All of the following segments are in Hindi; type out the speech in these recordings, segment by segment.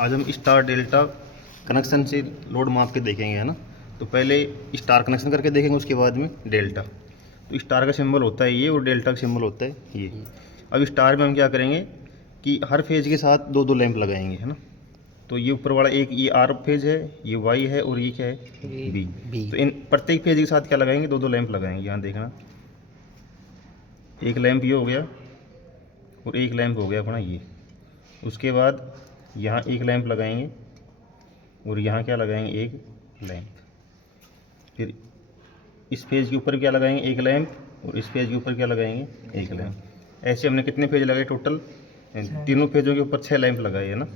आज हम स्टार डेल्टा कनेक्शन से लोड माप के देखेंगे, है ना। तो पहले स्टार कनेक्शन करके देखेंगे, उसके बाद में डेल्टा। तो स्टार का सिंबल होता है ये और डेल्टा का सिंबल होता है ये। अब स्टार में हम क्या करेंगे कि हर फेज के साथ दो दो लैंप लगाएंगे, है ना। तो ये ऊपर वाला एक ये आर फेज है, ये वाई है और ये क्या है बी। तो इन प्रत्येक फेज के साथ क्या लगाएंगे, दो दो लैंप लगाएंगे। यहाँ देखना, एक लैंप ये हो गया और एक लैंप हो गया अपना ये। उसके बाद यहाँ एक लैंप लगाएंगे और यहाँ क्या लगाएंगे, एक लैंप। फिर इस फेज के ऊपर क्या लगाएंगे, एक लैंप, और इस फेज के ऊपर क्या लगाएंगे, एक लैंप। ऐसे हमने कितने फेज लगाए टोटल, तीनों फेजों के ऊपर 6 लैंप लगाए, है ना।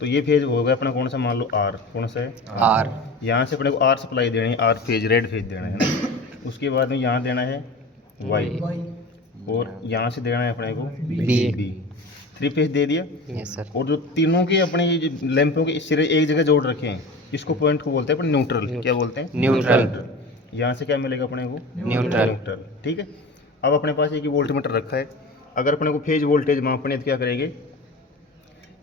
तो ये फेज हो गया अपना कौन सा, मान लो आर। कौन सा है, आर। यहाँ से अपने को आर सप्लाई देनी है, आर फेज, रेड फेज देना है ना। उसके बाद में यहाँ देना है वाई, और यहाँ से देना है अपने को बी। 3 फेज दे दिया। Yes sir. और जो तीनों के अपने ये जो लैंपों के सिरे एक जगह जोड़ रखे हैं, इसको पॉइंट को बोलते हैं अपन न्यूट्रल। क्या बोलते हैं, न्यूट्रल। यहाँ से क्या मिलेगा अपने को, न्यूट्रल। ठीक है। अब अपने पास एक वोल्ट मीटर रखा है। अगर अपने को फेज वोल्टेज मापने तो क्या करेंगे,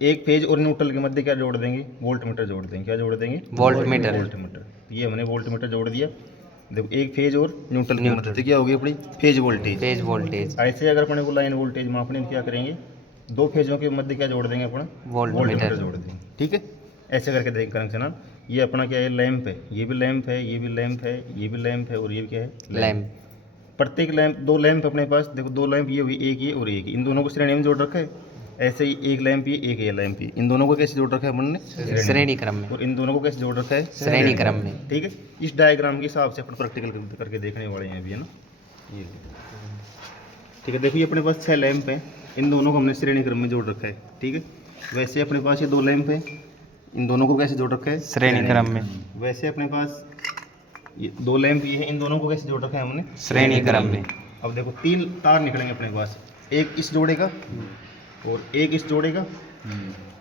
एक फेज और न्यूट्रल के मध्य क्या जोड़ देंगे, वोल्ट मीटर जोड़ देंगे। क्या जोड़ देंगे, वोल्ट मीटर। Volt meter. ये हमने वोल्ट मीटर जोड़ दिया। देखो एक फेज और न्यूट्रल के मध्य क्या होगी अपनी फेज वोल्टेज। Phase voltage. ऐसे अगर अपने को लाइन वोल्टेज मापने तो क्या करेंगे, दो फेजों के मध्य क्या जोड़ देंगे अपना, वोल्ट मीटर मीटर जोड़ देंगे, ठीक है। ऐसे करके देख कनेक्शन। ये अपना क्या है, लैंप है, ये भी लैंप है, ये भी लैंप है, ये भी लैंप है, और ये भी क्या है, लैंप। प्रत्येक लैंप, दो लैंप अपने पास। देखो दो लैंप ये हुई, एक ये और एक, इन दोनों को श्रेणी में जोड़ रखा है। ऐसे ही एक लैंप ये, एक ये लैंप ये, इन दोनों को कैसे जोड़ रखा है अपन ने, श्रेणी क्रम में। और इन दोनों को कैसे जोड़ रखा है, श्रेणी क्रम में, ठीक है। इस डायग्राम के हिसाब से अपन प्रैक्टिकल करके देखने वाले हैं अभी, है ना। ये ठीक है। देखो ये अपने पास 6 लैंप हैं, इन दोनों को हमने श्रेणी क्रम में जोड़ रखा है, ठीक है। वैसे अपने पास ये 2 लैंप हैं, इन दोनों को कैसे जोड़ रखा है, श्रेणी क्रम में। वैसे अपने पास ये 2 लैंप ये हैं, इन दोनों को कैसे जोड़ रखा है हमने, श्रेणी क्रम में। अब देखो 3 तार निकलेंगे अपने पास, एक इस जोड़े का और एक इस जोड़े का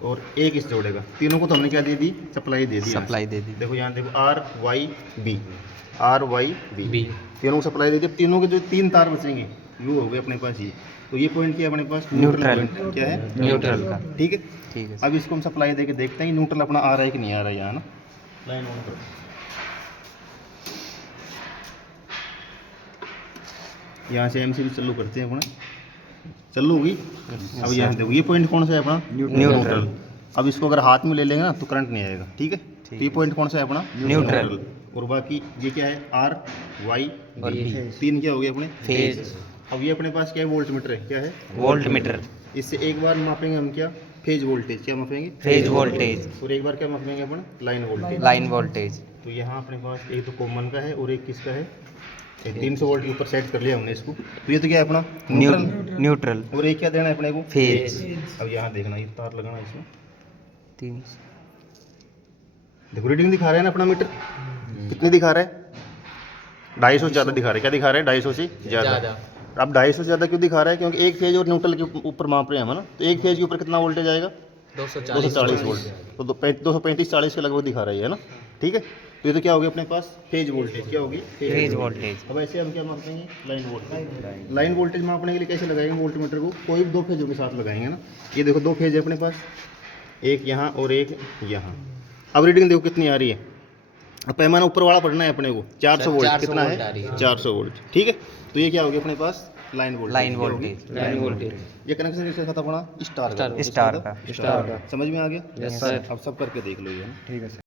और एक इस जोड़े का। तीनों को तो हमने क्या दे दी, सप्लाई दे दी। सप्लाई दे दी। देखो यहाँ देखो R Y B, R Y B, तीनों को सप्लाई दे दी। अब तीनों के जो 3 तार बचेंगे वो हो गए अपने पास ये। तो ये पॉइंट क्या है अपने पास, न्यूट्रल। क्या है, न्यूट्रल का, ठीक है। ठीक है। अब इसको हम सप्लाई देके देखते हैं कि न्यूट्रल अपना आ रहा है कि नहीं आ रहा है, यहाँ ना। लाइन ऑन करो। यहाँ से एमसीबी चालू करते हैं अपना, चालू होगी। अब यहाँ देखो ये पॉइंट कौन सा है अपना, न्यूट्रल। अब इसको अगर हाथ में ले लेंगे ना तो करंट नहीं आएगा, ठीक है। तो ये पॉइंट कौन सा है अपना, न्यूट्रल। और बाकी ये क्या है, आर वाई और बी, B। 3 क्या हो गए अपने फेज। अब ये अपने पास क्या है, वोल्ट मीटर है। क्या है, वोल्ट मीटर। इससे एक बार मापेंगे हम क्या, फेज वोल्टेज। क्या मापेंगे, फेज वोल्टेज। और एक बार क्या मापेंगे अपन, लाइन वोल्टेज। Line voltage. तो यहाँ अपने पास एक तो कॉमन का है और एक किसका है, 300 वोल्ट के ऊपर सेट कर लिया हमने इसको। तो ये तो क्या है अपना न्यूट्रल। और एक क्या देना है अपने को, फेज। अब यहाँ देखना, ये तार लगाना है इसमें। 3 देखो रीडिंग दिखा रहा है ना अपना मीटर, कितनी दिखा रहा है, 250 से ज़्यादा दिखा रहा है। क्या दिखा रहा है, 250 से ज़्यादा। अब 250 से ज़्यादा क्यों दिखा रहा है, क्योंकि एक फेज और न्यूट्रल के ऊपर माप रहे हैं हम, है ना। तो एक फेज के ऊपर कितना वोल्टेज आएगा, 240 वोल्ट। तो 235-40 के लगभग दिखा रही है ना, ठीक है। तो ये तो क्या होगी अपने पास, फेज वोल्टेज। क्या होगी, फेज वोल्टेज। अब ऐसे हम क्या मापेंगे, लाइन वोल्टेज। लाइन वोल्टेज मापने के लिए कैसे लगाएंगे वोल्ट मीटर को, कोई भी 2 फेजों के साथ लगाएंगे ना। ये देखो 2 फेज है अपने पास, एक यहाँ और एक यहाँ। अब रीडिंग देखो कितनी आ रही है। अब पैमाना ऊपर वाला पढ़ना है अपने को, 400 वोल्ट। कितना है, 400 वोल्ट, ठीक है। तो ये क्या हो गया अपने पास, लाइन वोल्टेज। Line voltage. ये कनेक्शन किसके साथ अपना, स्टार का। स्टार का। समझ में आ गया, यस सर। अब सब करके देख लो ये, ठीक है।